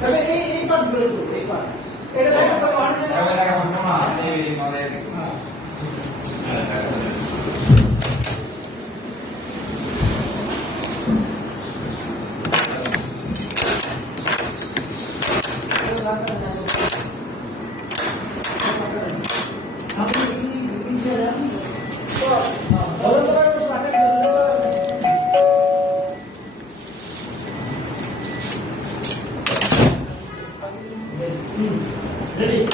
তবে এই পার্টগুলো তো এই পার্ট এটা দেখো তো অরিজিনাল এটা দেখা হচ্ছে না এই আমাদের Ready?